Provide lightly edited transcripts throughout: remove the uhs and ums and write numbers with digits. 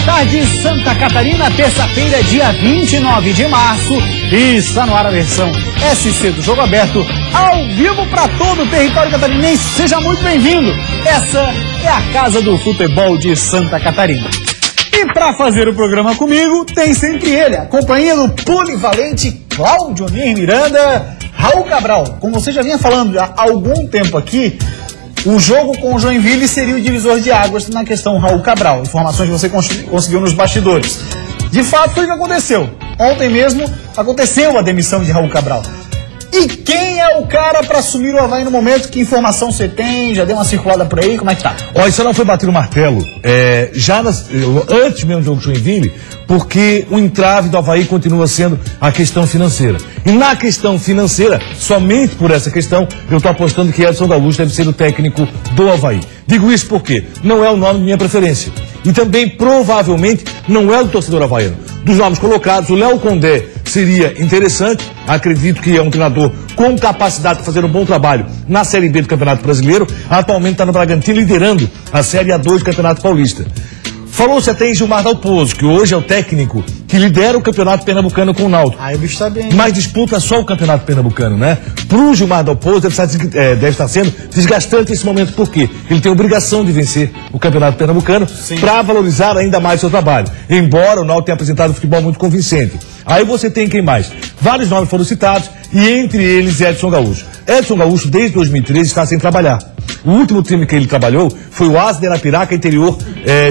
boa tarde, Santa Catarina, terça-feira, dia 29 de março, e está no ar a versão SC do Jogo Aberto, ao vivo para todo o território catarinense. Seja muito bem-vindo. Essa é a Casa do Futebol de Santa Catarina. E para fazer o programa comigo, tem sempre ele, a companhia do polivalente Claudionir Miranda, Raul Cabral. Como você já vinha falando há algum tempo aqui, o jogo com o Joinville seria o divisor de águas na questão Raul Cabral. Informações que você conseguiu nos bastidores. De fato, foi o que aconteceu. Ontem mesmo aconteceu a demissão de Raul Cabral. E quem é o cara para assumir o Avaí no momento? Que informação você tem? Já deu uma circulada por aí? Como é que tá? Olha, isso não foi bater o martelo. Antes mesmo do jogo do Joinville, porque o entrave do Avaí continua sendo a questão financeira. E na questão financeira, somente por essa questão, eu estou apostando que Edson Gaúcho deve ser o técnico do Avaí. Digo isso porque não é o nome de minha preferência. E também, provavelmente, não é do torcedor havaiano. Dos nomes colocados, o Léo Condé seria interessante. Acredito que é um treinador com capacidade de fazer um bom trabalho na Série B do Campeonato Brasileiro. Atualmente está no Bragantino liderando a Série A2 do Campeonato Paulista. Falou-se até em Gilmar Dalpozo, que hoje é o técnico que lidera o Campeonato Pernambucano com o Náutico. Aí o bicho tá bem. Mas disputa só o Campeonato Pernambucano, né? Pro Gilmar Dalpozo deve estar sendo desgastante esse momento, porque ele tem a obrigação de vencer o Campeonato Pernambucano para valorizar ainda mais seu trabalho. Embora o Náutico tenha apresentado um futebol muito convincente. Aí você tem quem mais? Vários nomes foram citados, e entre eles Edson Gaúcho. Edson Gaúcho, desde 2013, está sem trabalhar. O último time que ele trabalhou foi o Asa de Arapiraca, interior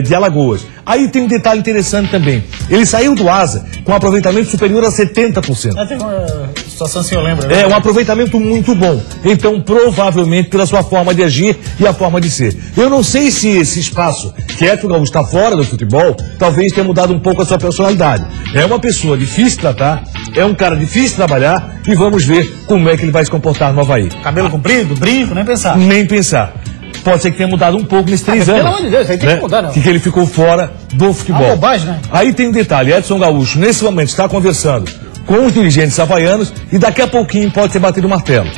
de Alagoas. Aí tem um detalhe interessante também. Ele saiu do Asa com um aproveitamento superior a 70%. Tem uma situação assim, eu lembro. Né? É um aproveitamento muito bom. Então, provavelmente, pela sua forma de agir e a forma de ser. Eu não sei se esse espaço que Edson Gaúcho está fora do futebol, talvez tenha mudado um pouco a sua personalidade. É uma pessoa difícil de tratar, é um cara difícil de trabalhar, e vamos ver como é que ele vai se comportar no Avaí. Cabelo comprido, brinco, nem pensar. Nem pensar. Pode ser que tenha mudado um pouco nesses 3 anos. Pelo amor de Deus, aí tem que mudar, não. Que ele ficou fora do futebol. É bobagem, né? Aí tem um detalhe, Edson Gaúcho, nesse momento, está conversando com os dirigentes havaianos, e daqui a pouquinho pode ser batido o martelo.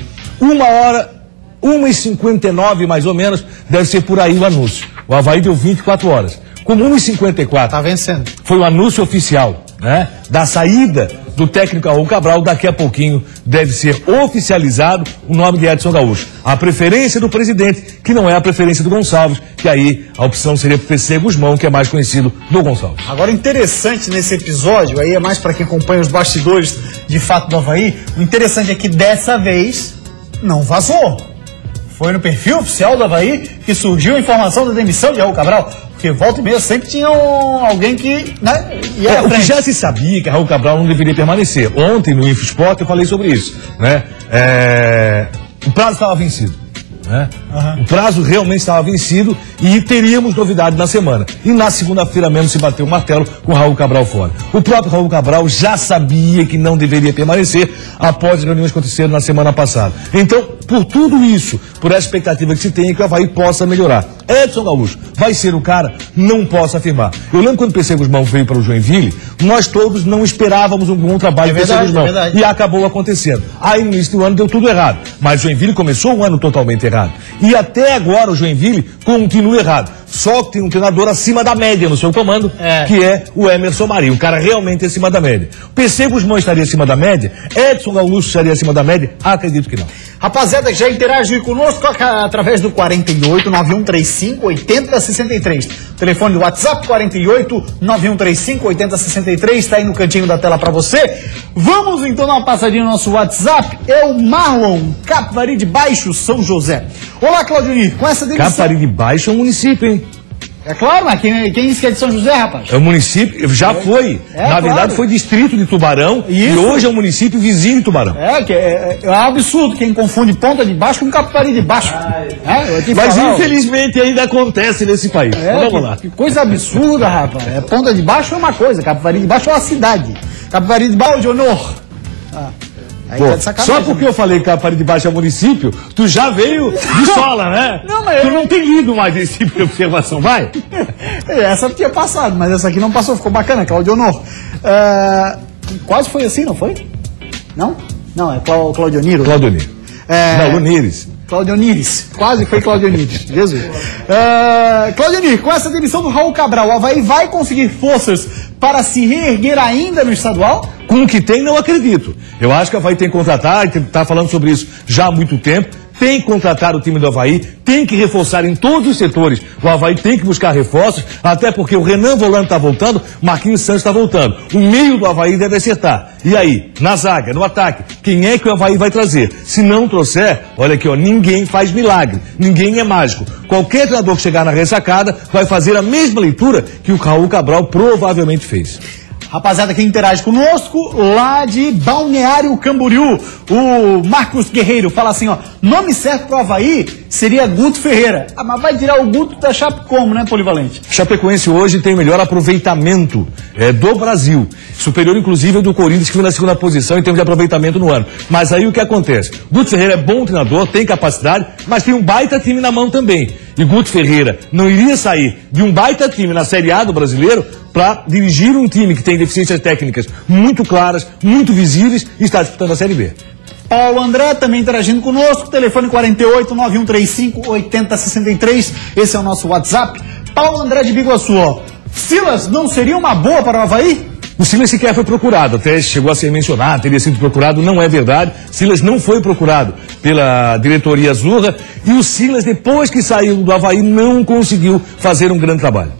1h59 mais ou menos, deve ser por aí o anúncio. O Avaí deu 24 horas. Como 1h54 tá vencendo. Foi o anúncio oficial, né, da saída do técnico Raul Cabral, daqui a pouquinho deve ser oficializado o nome de Edson Gaúcho. A preferência do presidente, que não é a preferência do Gonçalves, que aí a opção seria o PC Guzmão, que é mais conhecido do Gonçalves. Agora, interessante nesse episódio, aí é mais para quem acompanha os bastidores de fato do Avaí, o interessante é que dessa vez não vazou. Foi no perfil oficial do Avaí que surgiu a informação da demissão de Raul Cabral. Porque volta e meia sempre tinha alguém que, né, ia o que já se sabia que Raul Cabral não deveria permanecer. Ontem no InfoSport eu falei sobre isso, né? O prazo estava vencido, né? O prazo realmente estava vencido e teríamos novidade na semana. E na segunda-feira mesmo se bateu o martelo com Raul Cabral fora. O próprio Raul Cabral já sabia que não deveria permanecer após as reuniões que aconteceram na semana passada. Então, por tudo isso, por essa expectativa que se tem, que o Avaí possa melhorar. Edson Gaúcho vai ser o cara? Não posso afirmar. Eu lembro quando o PC Guzmão veio para o Joinville, nós todos não esperávamos um bom trabalho do PC Guzmão. E acabou acontecendo. Aí no início do ano deu tudo errado. Mas o Joinville começou um ano totalmente errado. E até agora o Joinville continua errado. Só que tem um treinador acima da média no seu comando, que é o Emerson Maria. Um cara realmente acima da média. O PC Guzmão estaria acima da média? Edson Gaúcho estaria acima da média? Acredito que não. Rapaziada, já interage conosco através do 48 9135 8063. Telefone do WhatsApp 48 9135 8063. Está aí no cantinho da tela para você. Vamos então dar uma passadinha no nosso WhatsApp. É o Marlon, Capivari de Baixo, São José. Olá, Claudionir, com essa demissão... Capivari de Baixo é um município, hein? É claro, mas quem disse que é de São José, rapaz? É o município, já foi. Na verdade, foi distrito de Tubarão. E hoje é um município vizinho de Tubarão. É um absurdo quem confunde Ponta de Baixo com Capivari de Baixo. Mas infelizmente ainda acontece nesse país. Vamos lá. Que coisa absurda, rapaz. Ponta de Baixo é uma coisa, Capivari de Baixo é uma cidade. Capivari de Baixo, honor. Pô, só porque eu falei que Capivari de Baixo é município, tu já veio de sola, né? Não, mas tu não tem lido mais esse tipo de observação, vai? Essa tinha passado, mas essa aqui não passou, ficou bacana, Claudio Honor. Quase foi assim, não foi? Não? Não, é Claudioniro. Claudioniro. Não, Lunires. Claudionires, quase foi Claudionires, Jesus. Claudionir, com essa demissão do Raul Cabral, o Avaí vai conseguir forças para se reerguer ainda no estadual? Com o que tem, não acredito. Eu acho que o Avaí tem que contratar, está falando sobre isso já há muito tempo, tem que contratar o time do Avaí, tem que reforçar em todos os setores. O Avaí tem que buscar reforços, até porque o Renan Volante está voltando, o Marquinhos Santos está voltando. O meio do Avaí deve acertar. E aí, na zaga, no ataque, quem é que o Avaí vai trazer? Se não trouxer, olha aqui, ó, ninguém faz milagre, ninguém é mágico. Qualquer treinador que chegar na ressacada vai fazer a mesma leitura que o Raul Cabral provavelmente fez. Rapaziada que interage conosco, lá de Balneário Camboriú, o Marcos Guerreiro fala assim, ó, nome certo pro Avaí seria Guto Ferreira. Ah, mas vai tirar o Guto da Chape como, né, Polivalente? Chapecoense hoje tem o melhor aproveitamento do Brasil, superior inclusive ao do Corinthians, que foi na segunda posição em termos de aproveitamento no ano. Mas aí o que acontece? Guto Ferreira é bom treinador, tem capacidade, mas tem um baita time na mão também. E Guto Ferreira não iria sair de um baita time na Série A do Brasileiro para dirigir um time que tem deficiências técnicas muito claras, muito visíveis e está disputando a Série B. Paulo André também interagindo conosco, telefone 48-9135-8063, esse é o nosso WhatsApp. Paulo André de Biguaçu, ó, Silas não seria uma boa para o Avaí? O Silas sequer foi procurado, até chegou a ser mencionado, teria sido procurado, não é verdade. Silas não foi procurado pela diretoria Azurra e o Silas, depois que saiu do Avaí, não conseguiu fazer um grande trabalho.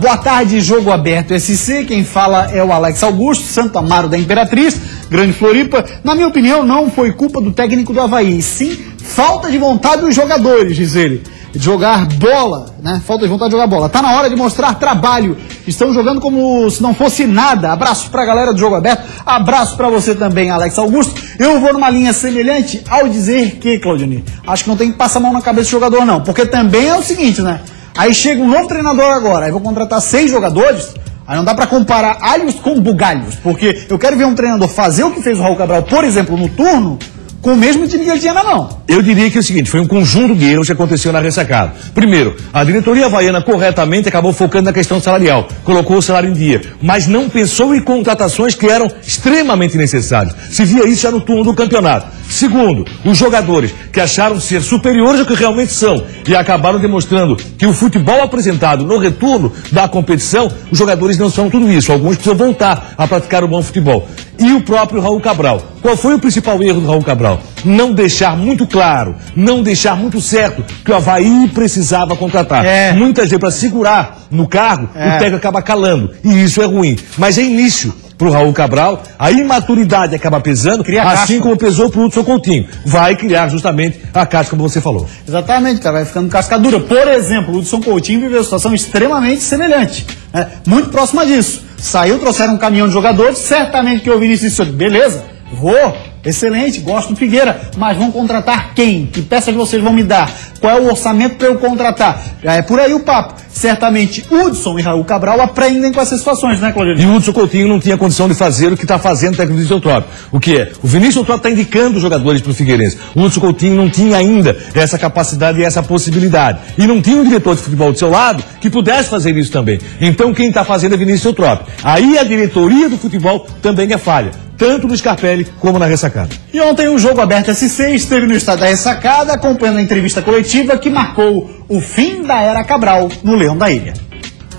Boa tarde, Jogo Aberto SC, quem fala é o Alex Augusto, Santo Amaro da Imperatriz, Grande Floripa. Na minha opinião, não foi culpa do técnico do Avaí, sim falta de vontade dos jogadores, diz ele, de jogar bola, né? Falta de vontade de jogar bola. Tá na hora de mostrar trabalho. Estão jogando como se não fosse nada. Abraço pra galera do Jogo Aberto, abraço pra você também, Alex Augusto. Eu vou numa linha semelhante ao dizer que, Claudionir, acho que não tem que passar a mão na cabeça do jogador não, porque também é o seguinte, né? Aí chega um novo treinador agora, aí vou contratar 6 jogadores, aí não dá pra comparar alhos com bugalhos, porque eu quero ver um treinador fazer o que fez o Raul Cabral, por exemplo, no turno, com o mesmo time que ele tinha na mão. Eu diria que é o seguinte, foi um conjunto de erros que aconteceu na ressacada. Primeiro, a diretoria havaiana corretamente acabou focando na questão salarial, colocou o salário em dia, mas não pensou em contratações que eram extremamente necessárias. Se via isso já no turno do campeonato. Segundo, os jogadores que acharam ser superiores ao que realmente são e acabaram demonstrando que o futebol apresentado no retorno da competição, os jogadores não são tudo isso. Alguns precisam voltar a praticar o bom futebol. E o próprio Raul Cabral. Qual foi o principal erro do Raul Cabral? Não deixar muito claro, não deixar muito certo que o Avaí precisava contratar. Muitas vezes, para segurar no cargo, o técnico acaba calando. E isso é ruim. Mas é início para o Raul Cabral, a imaturidade acaba pesando, assim como pesou para o Hudson Coutinho. Vai criar justamente a casca, como você falou. Exatamente, cara, vai ficando cascadura. Por exemplo, o Hudson Coutinho viveu uma situação extremamente semelhante, né? Muito próxima disso. Saiu, trouxeram um caminhão de jogadores, certamente que o Vinícius disse, beleza, vou, excelente, gosto do Figueira, mas vão contratar quem? Que peças vocês vão me dar? Qual é o orçamento para eu contratar? É por aí o papo. Certamente Hudson e Raul Cabral aprendem com essas situações, né, Claudio? E o Hudson Coutinho não tinha condição de fazer o que está fazendo o técnico do Vinícius Eutrópio. O que é? O Vinícius Eutrópio está indicando os jogadores para o Figueirense. O Hudson Coutinho não tinha ainda essa capacidade e essa possibilidade. E não tinha um diretor de futebol do seu lado que pudesse fazer isso também. Então quem está fazendo é Vinícius Eutrópio. Aí a diretoria do futebol também é falha, tanto no Scarpelli como na ressacada. E ontem o Jogo Aberto SC esteve no estádio da ressacada acompanhando a entrevista coletiva que marcou o fim da era Cabral no Leão da Ilha.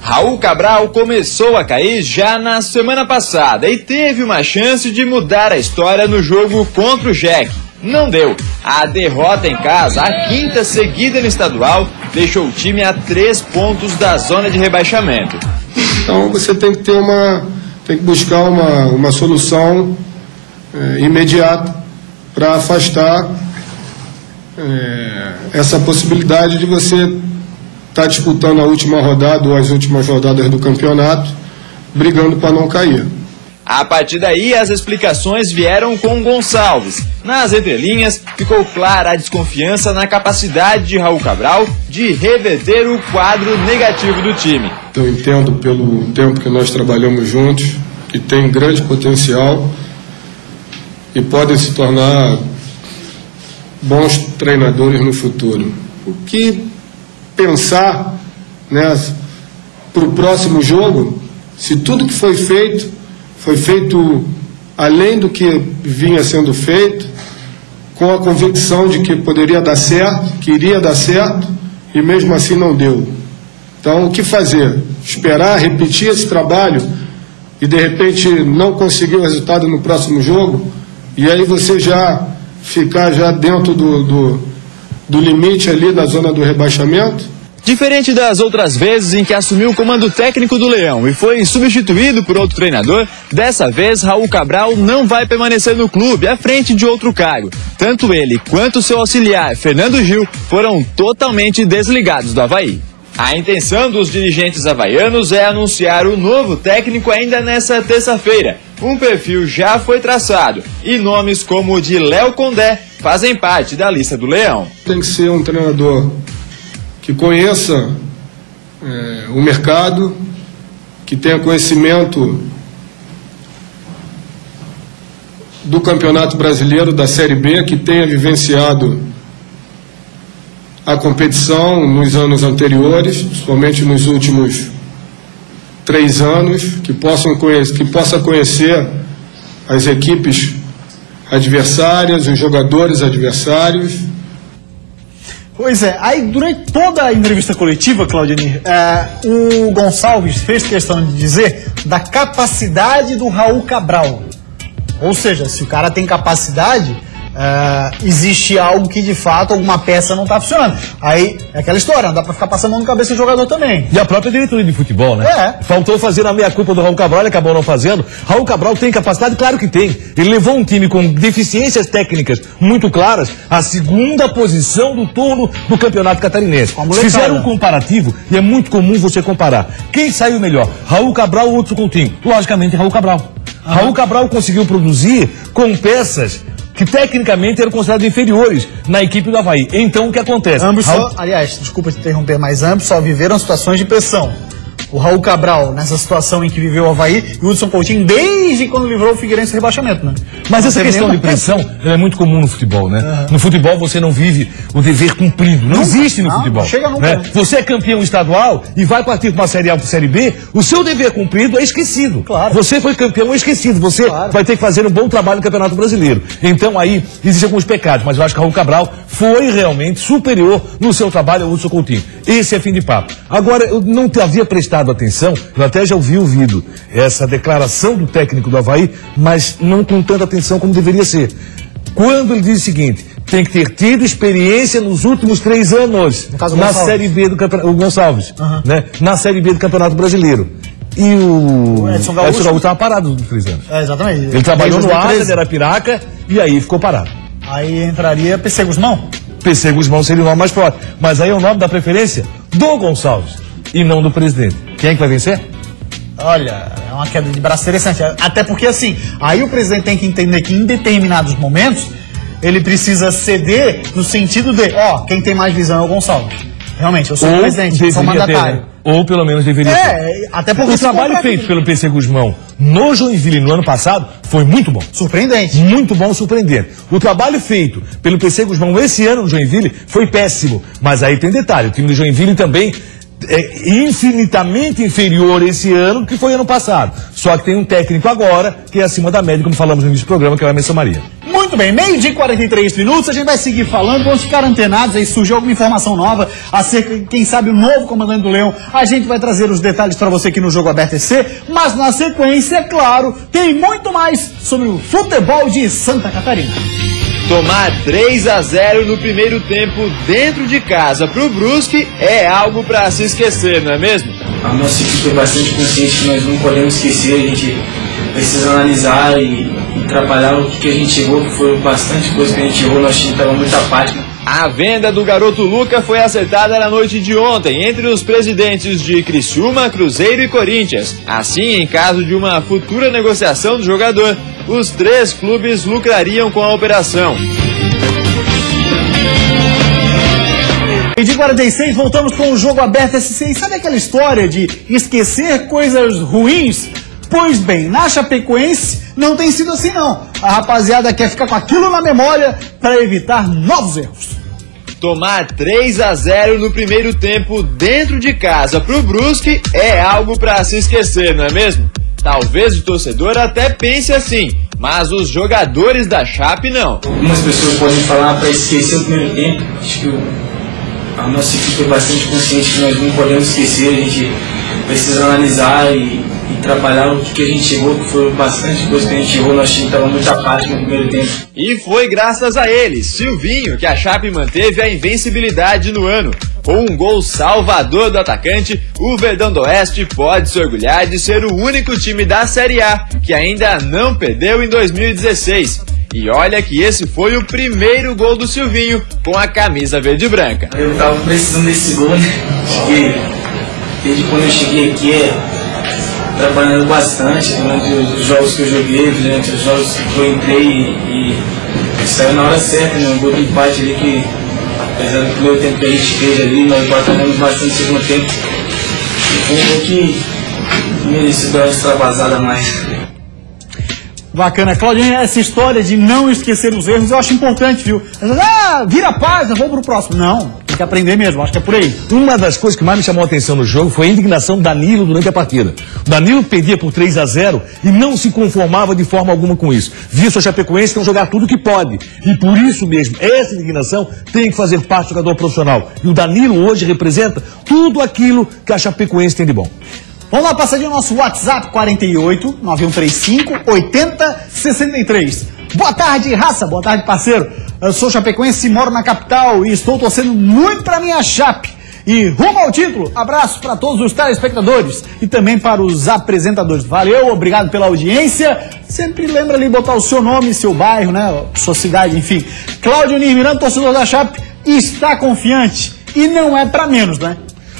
Raul Cabral começou a cair já na semana passada e teve uma chance de mudar a história no jogo contra o Jack. Não deu. A derrota em casa, a quinta seguida no estadual, deixou o time a 3 pontos da zona de rebaixamento. Então você tem que ter tem que buscar uma solução imediata para afastar essa possibilidade de você estar disputando a última rodada ou as últimas rodadas do campeonato, brigando para não cair. A partir daí, as explicações vieram com Gonçalves. Nas entrelinhas, ficou clara a desconfiança na capacidade de Raul Cabral de reverter o quadro negativo do time. Eu entendo, pelo tempo que nós trabalhamos juntos, que tem grande potencial e podem se tornar bons treinadores no futuro. O que pensar, né, para o próximo jogo, se tudo que foi feito além do que vinha sendo feito, com a convicção de que poderia dar certo, que iria dar certo, e mesmo assim não deu. Então, o que fazer? Esperar, repetir esse trabalho e de repente não conseguir o resultado no próximo jogo, e aí você já ficar já dentro do limite ali da zona do rebaixamento? Diferente das outras vezes em que assumiu o comando técnico do Leão e foi substituído por outro treinador, dessa vez Raul Cabral não vai permanecer no clube à frente de outro cargo. Tanto ele quanto seu auxiliar, Fernando Gil, foram totalmente desligados do Avaí. A intenção dos dirigentes havaianos é anunciar o novo técnico ainda nessa terça-feira. Um perfil já foi traçado e nomes como o de Léo Condé fazem parte da lista do Leão. Tem que ser um treinador que conheça o mercado, que tenha conhecimento do Campeonato Brasileiro, da Série B, que tenha vivenciado a competição nos anos anteriores, principalmente nos últimos 3 anos, que possa conhecer as equipes adversárias, os jogadores adversários. Pois é, aí durante toda a entrevista coletiva, Claudionir, o Gonçalves fez questão de dizer da capacidade do Raul Cabral. Ou seja, se o cara tem capacidade, existe algo que de fato alguma peça não está funcionando. Aí é aquela história, não dá para ficar passando a mão na cabeça do jogador também. E a própria diretoria de futebol, né? Faltou fazer a meia-culpa do Raul Cabral, ele acabou não fazendo. Raul Cabral tem capacidade? Claro que tem. Ele levou um time com deficiências técnicas muito claras à 2ª posição do turno do Campeonato Catarinense. Fizeram um comparativo e é muito comum você comparar. Quem saiu melhor, Raul Cabral ou Hudson Coutinho? Logicamente Raul Cabral. Raul Cabral conseguiu produzir com peças que tecnicamente eram considerados inferiores na equipe do Avaí. Então, o que acontece? Ambos aliás, desculpa te interromper, mas ambos só viveram situações de pressão. O Raul Cabral, nessa situação em que viveu o Avaí, e o Hudson Coutinho, desde quando livrou o Figueirense do rebaixamento, né? Mas essa questão de pressão é muito comum no futebol, né? No futebol você não vive o dever cumprido. Não existe no futebol. Chega nunca. Né? Você é campeão estadual e vai partir para uma Série A ou para Série B, o seu dever cumprido é esquecido. Claro. Você foi campeão, é esquecido. Você vai ter que fazer um bom trabalho no Campeonato Brasileiro. Então aí existem alguns pecados, mas eu acho que o Raul Cabral foi realmente superior no seu trabalho ao Hudson Coutinho. Esse é fim de papo. Agora, eu não havia prestado atenção, eu até já ouvido essa declaração do técnico do Avaí, mas não com tanta atenção como deveria ser. Quando ele diz o seguinte, tem que ter tido experiência nos últimos 3 anos na Série B do Campeonato, o Gonçalves, né? Na Série B do Campeonato Brasileiro. E o Edson Gaúcho estava parado nos 3 anos. Exatamente. Ele trabalhou no Asa de Arapiraca e aí ficou parado. Aí entraria PC Guzmão? PC Guzmão seria o nome mais forte. Mas aí é o nome da preferência do Gonçalves e não do presidente. Quem é que vai vencer? Olha, é uma queda de braço interessante. Até porque, assim, aí o presidente tem que entender que em determinados momentos ele precisa ceder no sentido de, quem tem mais visão é o Gonçalves. Realmente, eu sou o presidente, eu sou o mandatário. Ou pelo menos deveria ter. Até porque o trabalho feito pelo PC Guzmão no Joinville no ano passado foi muito bom. Surpreendente. Muito bom, surpreendente. O trabalho feito pelo PC Guzmão esse ano no Joinville foi péssimo. Mas aí tem detalhe, o time do Joinville também é infinitamente inferior esse ano que foi ano passado. Só que tem um técnico agora que é acima da média, como falamos no início do programa, que é o Emerson Maria. Muito bem, 12h e 43 minutos, a gente vai seguir falando, vamos ficar antenados, aí surgiu alguma informação nova acerca de, quem sabe, o novo comandante do Leão. A gente vai trazer os detalhes para você aqui no Jogo Aberto EC, mas na sequência, é claro, tem muito mais sobre o futebol de Santa Catarina. Tomar 3-0 no primeiro tempo dentro de casa pro Brusque é algo para se esquecer, não é mesmo? A nossa equipe é bastante consciente que nós não podemos esquecer, a gente precisa analisar e trabalhar o que a gente errou, que foi bastante coisa que a gente errou, nosso time estava muito apático. A venda do garoto Luca foi acertada na noite de ontem entre os presidentes de Criciúma, Cruzeiro e Corinthians. Assim, em caso de uma futura negociação do jogador, os 3 clubes lucrariam com a operação. E de 46, voltamos com o Jogo Aberto SC. E sabe aquela história de esquecer coisas ruins? Pois bem, na Chapecoense não tem sido assim não. A rapaziada quer ficar com aquilo na memória para evitar novos erros. Tomar 3-0 no primeiro tempo dentro de casa pro Brusque é algo para se esquecer, não é mesmo? Talvez o torcedor até pense assim, mas os jogadores da Chape não. Algumas pessoas podem falar para esquecer o primeiro tempo. Acho que a nossa equipe é bastante consciente que nós não podemos esquecer, a gente precisa analisar e trabalhar o que a gente errou, que foi bastante coisa que a gente errou, nosso time estava muito apático no primeiro tempo. E foi graças a ele, Silvinho, que a Chape manteve a invencibilidade no ano. Com um gol salvador do atacante, o Verdão do Oeste pode se orgulhar de ser o único time da Série A que ainda não perdeu em 2016. E olha que esse foi o primeiro gol do Silvinho com a camisa verde e branca. Eu tava precisando desse gol, né? Desde quando eu cheguei aqui, trabalhando bastante durante os jogos que eu joguei, durante os jogos que eu entrei e saiu na hora certa, né? Um gol de empate ali que, apesar do primeiro tempo que a gente fez ali, nós batalhamos bastante no segundo tempo. E foi um gol que merecia dar uma extravasada a mais. Bacana, Claudinho, essa história de não esquecer os erros eu acho importante, viu? Vira a página, vamos pro próximo. Não, tem que aprender mesmo, acho que é por aí. Uma das coisas que mais me chamou a atenção no jogo foi a indignação do Danilo durante a partida. O Danilo perdia por 3-0 e não se conformava de forma alguma com isso. Via sua Chapecoense então jogar tudo que pode. E por isso mesmo, essa indignação tem que fazer parte do jogador profissional. E o Danilo hoje representa tudo aquilo que a Chapecoense tem de bom. Vamos lá, passadinho, nosso WhatsApp 48 9135 8063. Boa tarde, raça. Boa tarde, parceiro. Eu sou chapecoense, moro na capital e estou torcendo muito para minha Chape. E rumo ao título. Abraço para todos os telespectadores e também para os apresentadores. Valeu, obrigado pela audiência. Sempre lembra ali botar o seu nome, seu bairro, né, sua cidade, enfim. Cláudio Miranda, torcedor da Chape, está confiante e não é para menos, né?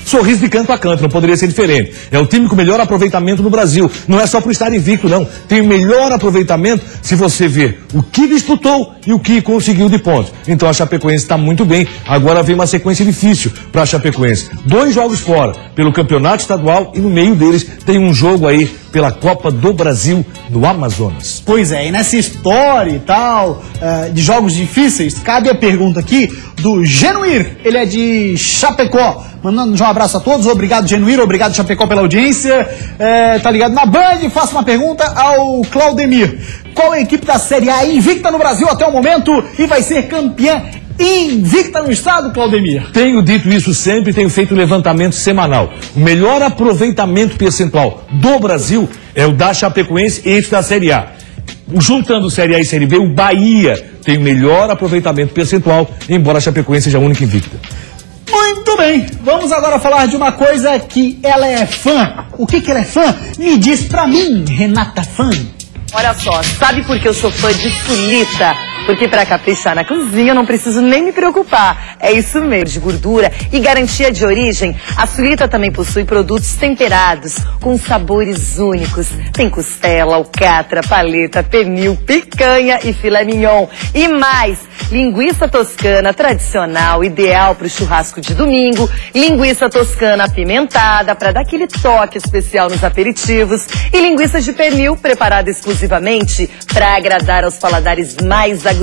Sorriso de canto a canto, não poderia ser diferente. É o time com o melhor aproveitamento no Brasil. Não é só por estar invicto, não. Tem o melhor aproveitamento se você ver o que disputou e o que conseguiu de pontos. Então a Chapecoense está muito bem. Agora vem uma sequência difícil para a Chapecoense. 2 jogos fora pelo campeonato estadual e no meio deles tem um jogo aí pela Copa do Brasil no Amazonas. Pois é, e nessa história e tal, de jogos difíceis, cabe a pergunta aqui do Genuir. Ele é de Chapecó. Mandando um abraço a todos, obrigado Genuíro, obrigado Chapecó pela audiência, tá ligado na Band. Faço uma pergunta ao Claudemir: qual é a equipe da Série A invicta no Brasil até o momento e vai ser campeã invicta no estado, Claudemir? Tenho dito isso sempre, tenho feito um levantamento semanal. O melhor aproveitamento percentual do Brasil é o da Chapecoense e esse da Série A. Juntando Série A e Série B, o Bahia tem o melhor aproveitamento percentual, embora a Chapecoense seja a única invicta. Muito bem, vamos agora falar de uma coisa que ela é fã. O que ela é fã? Me diz pra mim, Renata Fã. Olha só, sabe por que eu sou fã de Sulita? Porque para caprichar na cozinha eu não preciso nem me preocupar. É isso mesmo, de gordura e garantia de origem. A Sulita também possui produtos temperados com sabores únicos. Tem costela, alcatra, paleta, pernil, picanha e filé mignon. E mais, linguiça toscana tradicional, ideal para o churrasco de domingo. Linguiça toscana apimentada para dar aquele toque especial nos aperitivos. E linguiça de pernil preparada exclusivamente para agradar aos paladares mais aguçados.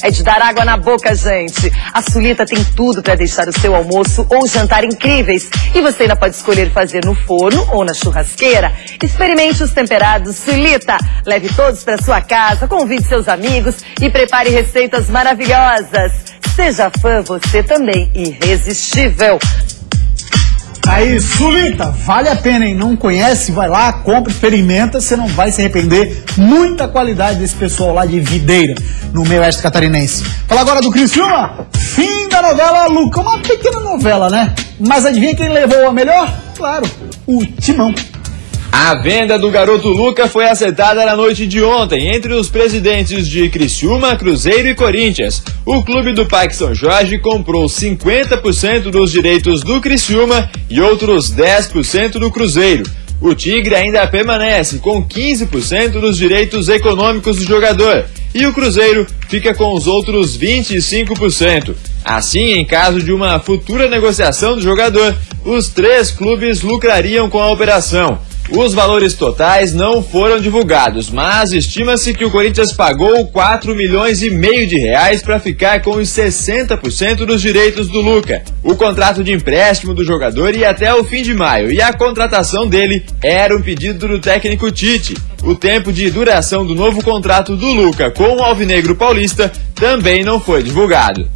É de dar água na boca, gente. A Sulita tem tudo para deixar o seu almoço ou jantar incríveis. E você ainda pode escolher fazer no forno ou na churrasqueira. Experimente os temperados Sulita. Leve todos para sua casa, convide seus amigos e prepare receitas maravilhosas. Seja fã você também, irresistível. Aí, Sulita, vale a pena, hein? Não conhece? Vai lá, compra, experimenta, você não vai se arrepender. Muita qualidade desse pessoal lá de Videira, no meio oeste catarinense. Fala agora do Criciúma. Fim da novela Luca. Uma pequena novela, né? Mas adivinha quem levou a melhor? Claro, o Timão. A venda do garoto Luca foi acertada na noite de ontem entre os presidentes de Criciúma, Cruzeiro e Corinthians. O clube do Parque São Jorge comprou 50% dos direitos do Criciúma e outros 10% do Cruzeiro. O Tigre ainda permanece com 15% dos direitos econômicos do jogador e o Cruzeiro fica com os outros 25%. Assim, em caso de uma futura negociação do jogador, os 3 clubes lucrariam com a operação. Os valores totais não foram divulgados, mas estima-se que o Corinthians pagou 4,5 milhões de reais para ficar com os 60% dos direitos do Luca. O contrato de empréstimo do jogador ia até o fim de maio e a contratação dele era um pedido do técnico Tite. O tempo de duração do novo contrato do Luca com o Alvinegro Paulista também não foi divulgado.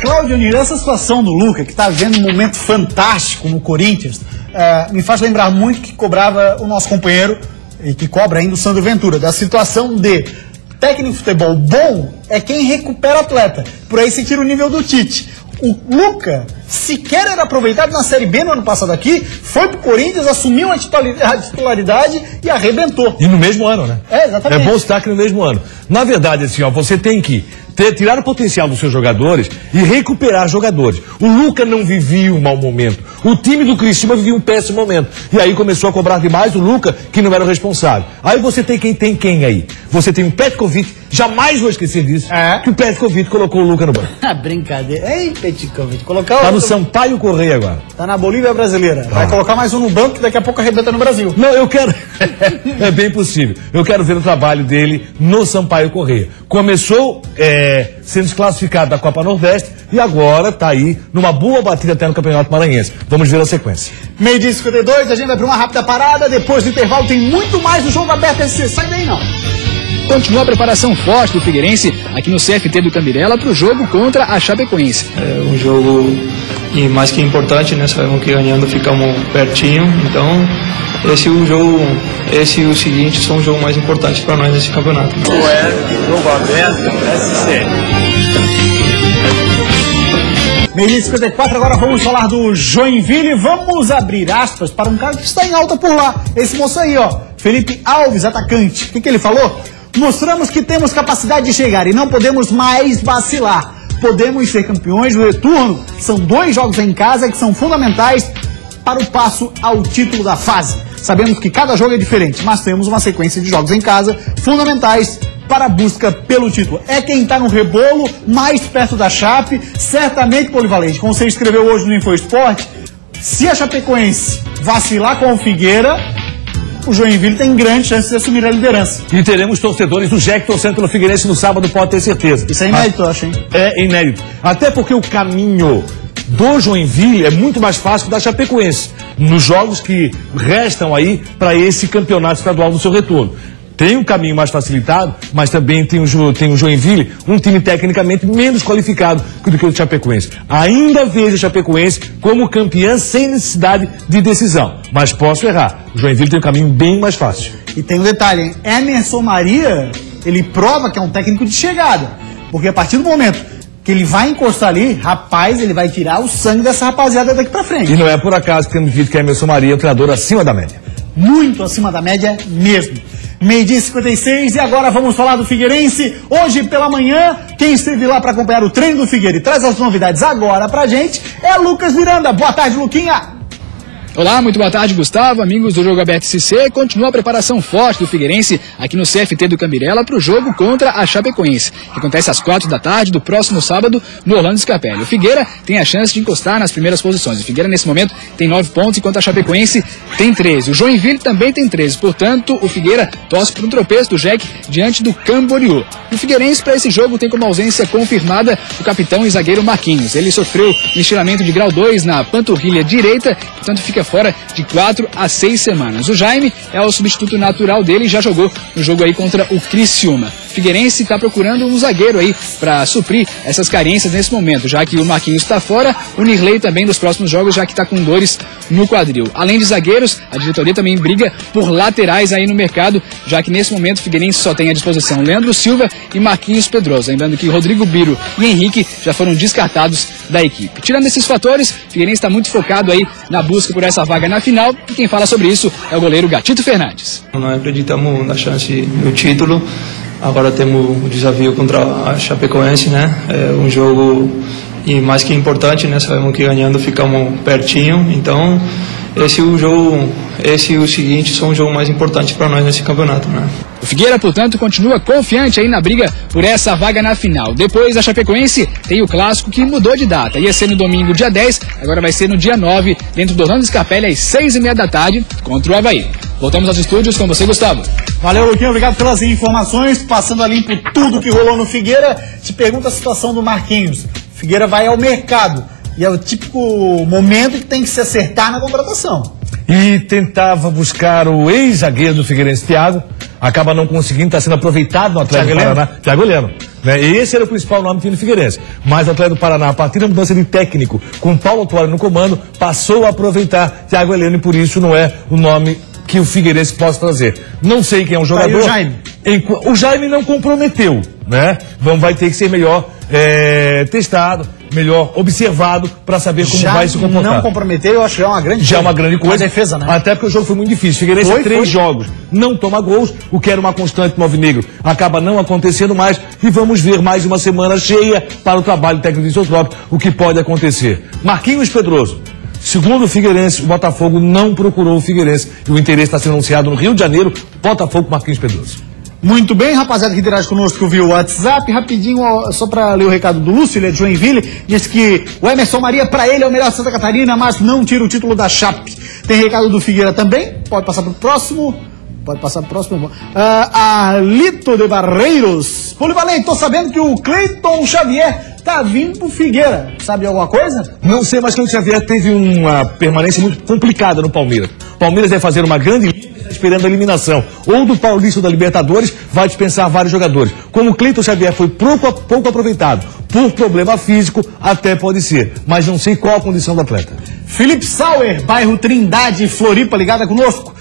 Cláudio Niro, essa situação do Luca, que está vivendo um momento fantástico no Corinthians, me faz lembrar muito que cobrava o nosso companheiro, e que cobra ainda o Sandro Ventura, da situação de técnico de futebol bom é quem recupera atleta. Por aí se tira o nível do Tite. O Luca sequer era aproveitado na Série B no ano passado aqui, foi pro Corinthians, assumiu a titularidade e arrebentou. E no mesmo ano, né? É, exatamente. É bom destaque no mesmo ano. Na verdade, assim, ó, você tem que tirar o potencial dos seus jogadores e recuperar jogadores. O Luca não vivia um mau momento. O time do Criciúma vivia um péssimo momento. E aí começou a cobrar demais o Luca, que não era o responsável. Aí você tem quem aí? Você tem o Petkovic, jamais vou esquecer disso, que o Petkovic colocou o Luca no banco. Brincadeira. Ei, Petkovic, colocar Tá no Sampaio Correia agora. Tá na Bolívia brasileira. Vai colocar mais um no banco que daqui a pouco arrebenta no Brasil. Não, eu quero... É bem possível. Eu quero ver o trabalho dele no Sampaio Correia. Começou sendo desclassificado da Copa Nordeste e agora está aí numa boa batida até no Campeonato Maranhense. Vamos ver a sequência. 12h52, a gente vai para uma rápida parada. Depois do intervalo tem muito mais do Jogo Aberto SC. Sai daí não. Continua a preparação forte do Figueirense aqui no CFT do Cambirela para o jogo contra a Chapecoense. É um jogo mais que importante, né? Sabemos que ganhando ficamos pertinho, então esse e o seguinte são os jogos mais importantes para nós nesse campeonato. Jogo Aberto SC. 12h54, agora vamos falar do Joinville. Vamos abrir aspas para um cara que está em alta por lá. Esse moço aí, ó, Felipe Alves, atacante. O que ele falou? Mostramos que temos capacidade de chegar e não podemos mais vacilar. Podemos ser campeões do retorno. São 2 jogos em casa que são fundamentais para o passo ao título da fase. Sabemos que cada jogo é diferente, mas temos uma sequência de jogos em casa fundamentais para a busca pelo título. É quem está no rebolo, mais perto da Chape, certamente polivalente. Como você escreveu hoje no InfoEsport, se a Chapecoense vacilar com o Figueira, o Joinville tem grande chance de assumir a liderança. E teremos torcedores do Jack torcendo pelo Figueirense no sábado, pode ter certeza. Isso é inédito, eu acho, hein? É inédito. Até porque o caminho do Joinville é muito mais fácil que da Chapecoense, nos jogos que restam aí para esse campeonato estadual no seu retorno. Tem um caminho mais facilitado, mas também tem o Joinville, um time tecnicamente menos qualificado do que o Chapecoense. Ainda vejo o Chapecoense como campeã sem necessidade de decisão, mas posso errar. O Joinville tem um caminho bem mais fácil. E tem um detalhe, hein? Emerson Maria, ele prova que é um técnico de chegada, porque a partir do momento que ele vai encostar ali, rapaz, ele vai tirar o sangue dessa rapaziada daqui pra frente. E não é por acaso que temos visto que Emerson Maria é um treinador acima da média. Muito acima da média mesmo. 12h56 e agora vamos falar do Figueirense. Hoje pela manhã, quem esteve lá para acompanhar o treino do Figueira e traz as novidades agora pra gente é Lucas Miranda. Boa tarde, Luquinha. Olá, muito boa tarde, Gustavo, amigos do Jogo Aberto SC. Continua a preparação forte do Figueirense aqui no CFT do Cambirela para o jogo contra a Chapecoense, que acontece às 4 da tarde do próximo sábado no Orlando Scarpelli. O Figueira tem a chance de encostar nas primeiras posições. O Figueira, nesse momento, tem 9 pontos, enquanto a Chapecoense tem 13. O Joinville também tem 13. Portanto, o Figueira torce por um tropeço do Jack diante do Camboriú. O Figueirense, para esse jogo, tem como ausência confirmada o capitão e zagueiro Marquinhos. Ele sofreu um estiramento de grau 2 na panturrilha direita, portanto, fica fora de 4 a 6 semanas. O Jaime é o substituto natural dele e já jogou no jogo aí contra o Criciúma. O Figueirense está procurando um zagueiro aí para suprir essas carências nesse momento, já que o Marquinhos está fora, o Nirley também dos próximos jogos, já que está com dores no quadril. Além de zagueiros, a diretoria também briga por laterais aí no mercado, já que nesse momento o Figueirense só tem à disposição Leandro Silva e Marquinhos Pedroso. Lembrando que Rodrigo Biro e Henrique já foram descartados da equipe. Tirando esses fatores, o Figueirense está muito focado aí na busca por essa vaga na final, e quem fala sobre isso é o goleiro Gatito Fernandes. Nós acreditamos na chance do título, agora temos o desafio contra a Chapecoense, né? É um jogo mais que importante, né? Sabemos que ganhando ficamos pertinho, então esse e o seguinte são o jogo mais importante para nós nesse campeonato, né? O Figueira, portanto, continua confiante aí na briga por essa vaga na final. Depois a Chapecoense tem o clássico que mudou de data. Ia ser no domingo, dia 10, agora vai ser no dia 9, dentro do Orlando Scarpelli, às 6h30 da tarde, contra o Avaí. Voltamos aos estúdios com você, Gustavo. Valeu, Luquinha, obrigado pelas informações. Passando a limpo tudo que rolou no Figueira, te pergunta a situação do Marquinhos. Figueira vai ao mercado e é o típico momento que tem que se acertar na contratação. E tentava buscar o ex-zagueiro do Figueirense, Thiago, acaba não conseguindo, está sendo aproveitado no Atlético do Paraná. Thiago Heleno. Né? Esse era o principal nome que tinha no Figueirense. Mas o Atlético do Paraná, a partir da mudança de técnico, com Paulo Tuori no comando, passou a aproveitar Thiago Heleno e por isso não é o nome que o Figueirense possa trazer. Não sei quem é o jogador. O Jaime? O Jaime não comprometeu, né? Vai ter que ser melhor testado, melhor observado para saber como vai se comportar. Não comprometeu, eu acho que é uma grande coisa. Já é uma grande coisa. A defesa, né? Até porque o jogo foi muito difícil. Figueirense, 3 jogos, não toma gols, o que era uma constante no Alvinegro. Acaba não acontecendo mais e vamos ver mais uma semana cheia para o trabalho técnico de Isotrópio, o que pode acontecer. Marquinhos Pedroso. Segundo o Figueirense, o Botafogo não procurou o Figueirense e o interesse está sendo anunciado no Rio de Janeiro, Botafogo Marquinhos Pedroso. Muito bem, rapaziada que interage conosco via WhatsApp, rapidinho, só para ler o recado do Lúcio, ele é de Joinville, diz que o Emerson Maria para ele é o melhor de Santa Catarina, mas não tira o título da Chape. Tem recado do Figueira também, pode passar pro próximo. Alito de Barreiros. Polivalente, tô sabendo que o Cleiton Xavier tá vindo pro Figueira. Sabe alguma coisa? Não sei, mas Cleiton Xavier teve uma permanência muito complicada no Palmeiras. O Palmeiras vai fazer uma grande liga esperando a eliminação. Ou do Paulista ou da Libertadores, vai dispensar vários jogadores. Como o Cleiton Xavier foi pouco aproveitado por problema físico, até pode ser. Mas não sei qual a condição do atleta. Felipe Sauer, bairro Trindade, Floripa, ligada conosco.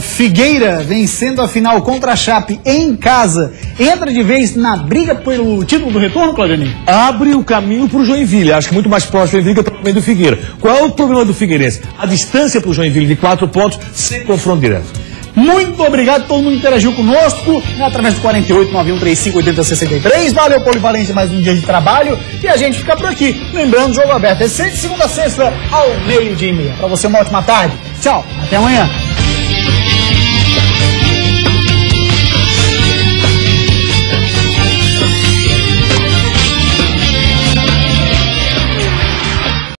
Figueira vencendo a final contra a Chape em casa, entra de vez na briga pelo título do retorno, Claudionir? Abre o caminho para o Joinville, acho que muito mais próximo do Joinville que provavelmente do Figueira. Qual é o problema do Figueirense? A distância para o Joinville de 4 pontos sem confronto direto. Muito obrigado, todo mundo interagiu conosco, através do 48-9135-8063. Valeu, Polivalente, mais um dia de trabalho. E a gente fica por aqui. Lembrando, jogo aberto é sempre de segunda a sexta, ao 12:30. Para você, uma ótima tarde. Tchau, até amanhã.